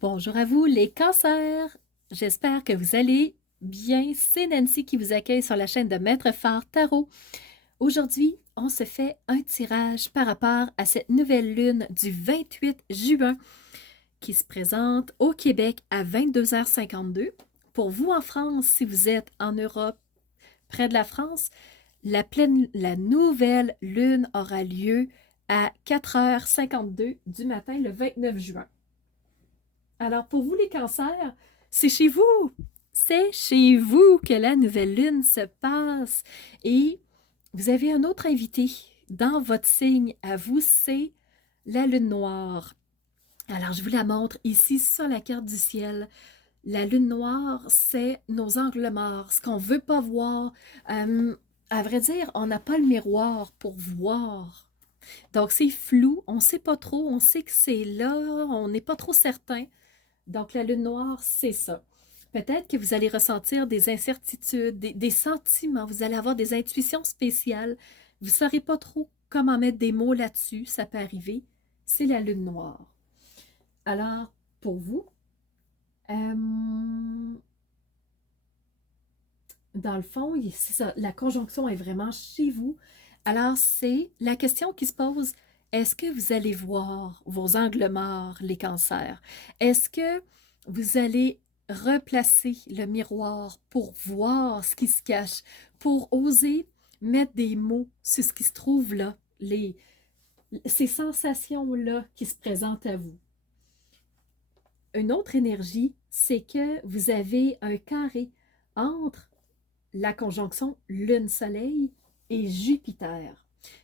Bonjour à vous les cancers! J'espère que vous allez bien. C'est Nancy qui vous accueille sur la chaîne de Maître Phare Tarot. Aujourd'hui, on se fait un tirage par rapport à cette nouvelle lune du 28 juin qui se présente au Québec à 22h52. Pour vous en France, si vous êtes en Europe, près de la France, la nouvelle lune aura lieu à 4h52 du matin le 29 juin. Alors, pour vous, les cancers, c'est chez vous. C'est chez vous que la nouvelle lune se passe. Et vous avez un autre invité dans votre signe à vous, c'est la lune noire. Alors, je vous la montre ici sur la carte du ciel. La lune noire, c'est nos angles morts, ce qu'on ne veut pas voir. À vrai dire, on n'a pas le miroir pour voir. Donc, c'est flou, on ne sait pas trop, on sait que c'est là, on n'est pas trop certain. Donc, la lune noire, c'est ça. Peut-être que vous allez ressentir des incertitudes, des sentiments, vous allez avoir des intuitions spéciales. Vous ne saurez pas trop comment mettre des mots là-dessus, ça peut arriver. C'est la lune noire. Alors, pour vous, dans le fond, c'est ça, la conjonction est vraiment chez vous. Alors, c'est la question qui se pose, est-ce que vous allez voir vos angles morts, les cancers? Est-ce que vous allez replacer le miroir pour voir ce qui se cache, pour oser mettre des mots sur ce qui se trouve là, ces sensations-là qui se présentent à vous? Une autre énergie, c'est que vous avez un carré entre la conjonction Lune-Soleil et Jupiter.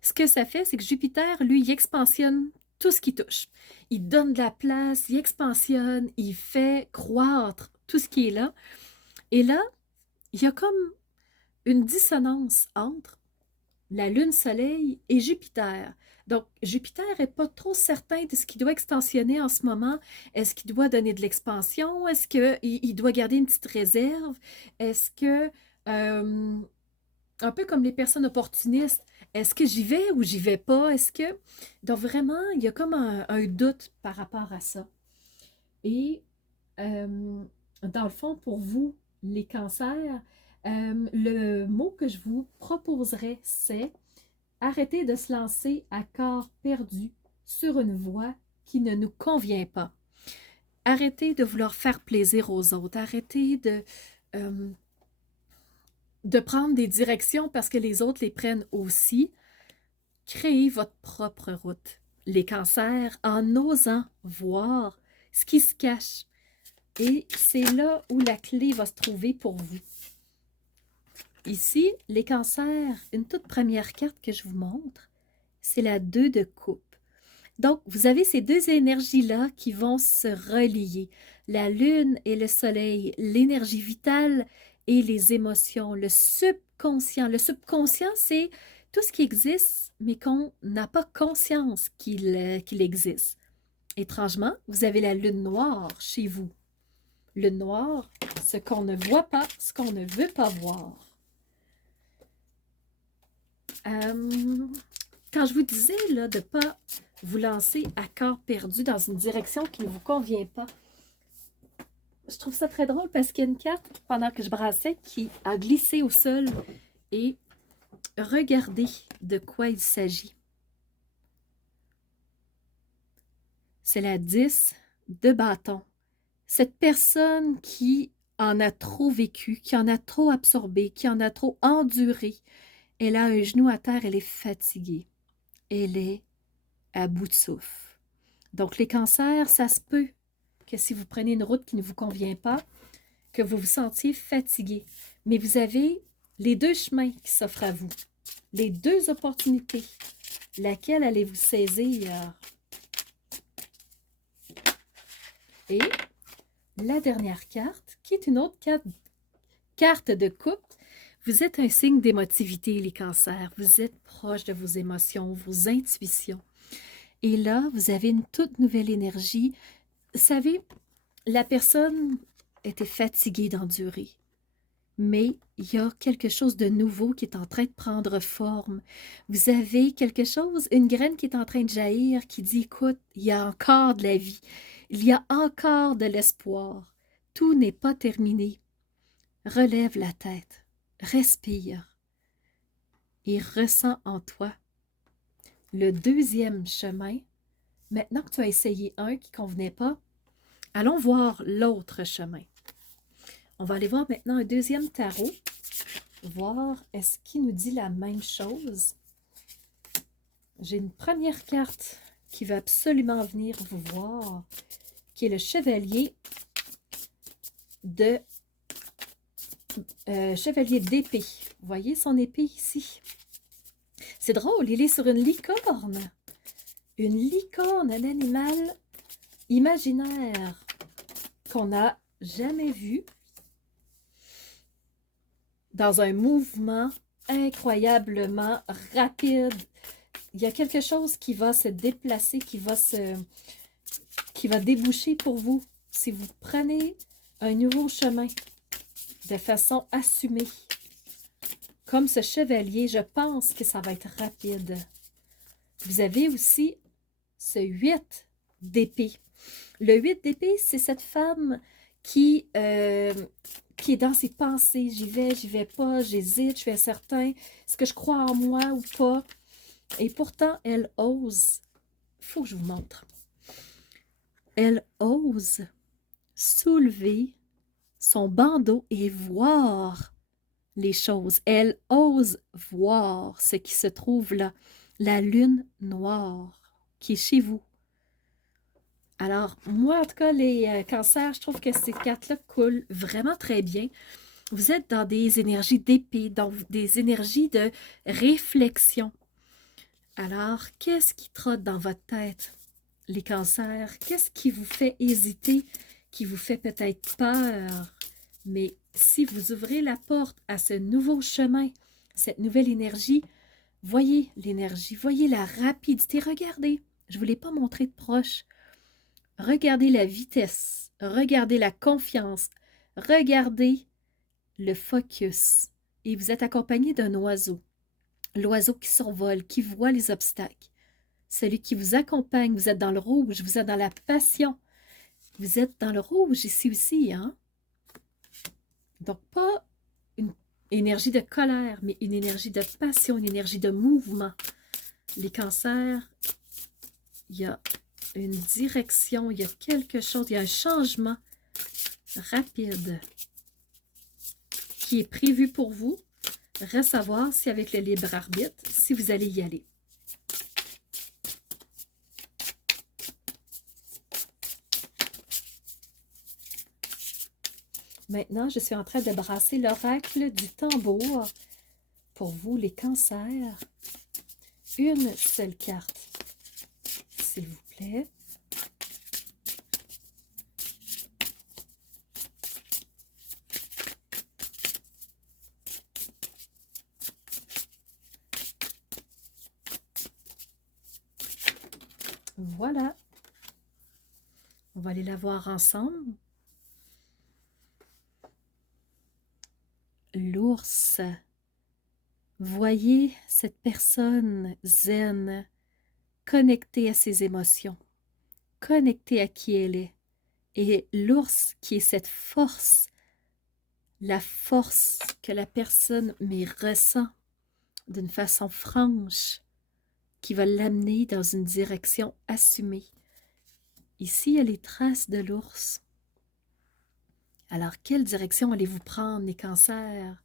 Ce que ça fait, c'est que Jupiter, lui, il expansionne tout ce qui touche. Il donne de la place, il expansionne, il fait croître tout ce qui est là. Et là, il y a comme une dissonance entre la Lune-Soleil et Jupiter. Donc, Jupiter n'est pas trop certain de ce qu'il doit extensionner en ce moment. Est-ce qu'il doit donner de l'expansion? Est-ce qu'il doit garder une petite réserve? Est-ce que, un peu comme les personnes opportunistes, est-ce que j'y vais ou j'y vais pas? Est-ce que... Donc, vraiment, il y a comme un doute par rapport à ça. Et, dans le fond, pour vous, les cancers, le mot que je vous proposerais, c'est arrêter de se lancer à corps perdu sur une voie qui ne nous convient pas. Arrêtez de vouloir faire plaisir aux autres. Arrêtez de prendre des directions parce que les autres les prennent aussi. Créez votre propre route. Les cancers, en osant voir ce qui se cache. Et c'est là où la clé va se trouver pour vous. Ici, les cancers, une toute première carte que je vous montre, c'est la 2 de coupe. Donc, vous avez ces deux énergies-là qui vont se relier. La lune et le soleil, l'énergie vitale et les émotions, le subconscient. Le subconscient, c'est tout ce qui existe, mais qu'on n'a pas conscience qu'il existe. Étrangement, vous avez la lune noire chez vous. Lune noire, ce qu'on ne voit pas, ce qu'on ne veut pas voir. Quand je vous disais là, de ne pas vous lancer à corps perdu dans une direction qui ne vous convient pas, je trouve ça très drôle parce qu'il y a une carte, pendant que je brassais, qui a glissé au sol. Et regardez de quoi il s'agit. C'est la 10 de bâton. Cette personne qui en a trop vécu, qui en a trop absorbé, qui en a trop enduré, elle a un genou à terre, elle est fatiguée. Elle est à bout de souffle. Donc, les cancers, ça se peut que si vous prenez une route qui ne vous convient pas, que vous vous sentiez fatigué. Mais vous avez les deux chemins qui s'offrent à vous, les deux opportunités. Laquelle allez-vous saisir? Et la dernière carte, qui est une autre carte de coupe, vous êtes un signe d'émotivité, les cancers. Vous êtes proche de vos émotions, vos intuitions. Et là, vous avez une toute nouvelle énergie. Vous savez, la personne était fatiguée d'endurer. Mais il y a quelque chose de nouveau qui est en train de prendre forme. Vous avez quelque chose, une graine qui est en train de jaillir, qui dit, écoute, il y a encore de la vie. Il y a encore de l'espoir. Tout n'est pas terminé. Relève la tête, respire et ressens en toi le deuxième chemin. Maintenant que tu as essayé un qui ne convenait pas, allons voir l'autre chemin. On va aller voir maintenant un deuxième tarot, voir est-ce qu'il nous dit la même chose. J'ai une première carte qui va absolument venir vous voir, qui est le chevalier d'épée. Vous voyez son épée ici? C'est drôle, il est sur une licorne. Une licorne, un animal imaginaire qu'on n'a jamais vu, dans un mouvement incroyablement rapide. Il y a quelque chose qui va se déplacer, qui va déboucher pour vous si vous prenez un nouveau chemin de façon assumée. Comme ce chevalier, je pense que ça va être rapide. Vous avez aussi ce 8 d'épée. Le 8 d'épée, c'est cette femme qui est dans ses pensées. J'y vais pas, j'hésite, je suis incertain. Est-ce que je crois en moi ou pas? Et pourtant, elle ose. Il faut que je vous montre. Elle ose soulever son bandeau et voir les choses. Elle ose voir ce qui se trouve là. La lune noire qui est chez vous. Alors, moi, en tout cas, les cancers, je trouve que ces cartes-là coulent vraiment très bien. Vous êtes dans des énergies d'épée, dans des énergies de réflexion. Alors, qu'est-ce qui trotte dans votre tête, les cancers? Qu'est-ce qui vous fait hésiter, qui vous fait peut-être peur? Mais si vous ouvrez la porte à ce nouveau chemin, cette nouvelle énergie, voyez l'énergie, voyez la rapidité. Regardez, je ne vous l'ai pas montré de proche. Regardez la vitesse, regardez la confiance, regardez le focus. Et vous êtes accompagné d'un oiseau. L'oiseau qui survole, qui voit les obstacles. Celui qui vous accompagne, vous êtes dans le rouge, vous êtes dans la passion. Vous êtes dans le rouge ici aussi, hein? Donc, pas une énergie de colère, mais une énergie de passion, une énergie de mouvement. Les cancers, il y a une direction, il y a quelque chose, il y a un changement rapide qui est prévu pour vous. Reste à voir si avec le libre arbitre, si vous allez y aller. Maintenant, je suis en train de brasser l'oracle du tambour pour vous, les cancers. Une seule carte, s'il vous plaît. Voilà. On va aller la voir ensemble. L'ours. Voyez cette personne zen, connectée à ses émotions, connectée à qui elle est. Et l'ours qui est cette force, la force que la personne ressent d'une façon franche, qui va l'amener dans une direction assumée. Ici, il y a les traces de l'ours. Alors, quelle direction allez-vous prendre, les cancers?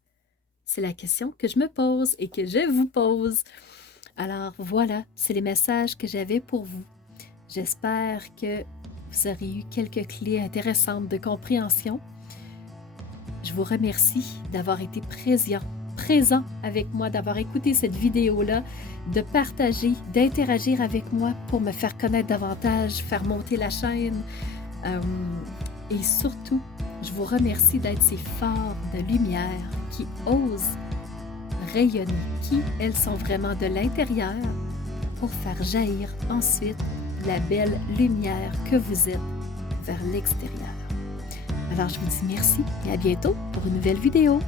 C'est la question que je me pose et que je vous pose. Alors, voilà, c'est les messages que j'avais pour vous. J'espère que vous aurez eu quelques clés intéressantes de compréhension. Je vous remercie d'avoir été présent avec moi, d'avoir écouté cette vidéo-là, de partager, d'interagir avec moi pour me faire connaître davantage, faire monter la chaîne. Et surtout, je vous remercie d'être ces phares de lumière qui osent rayonner, qui, elles, sont vraiment de l'intérieur pour faire jaillir ensuite la belle lumière que vous êtes vers l'extérieur. Alors, je vous dis merci et à bientôt pour une nouvelle vidéo.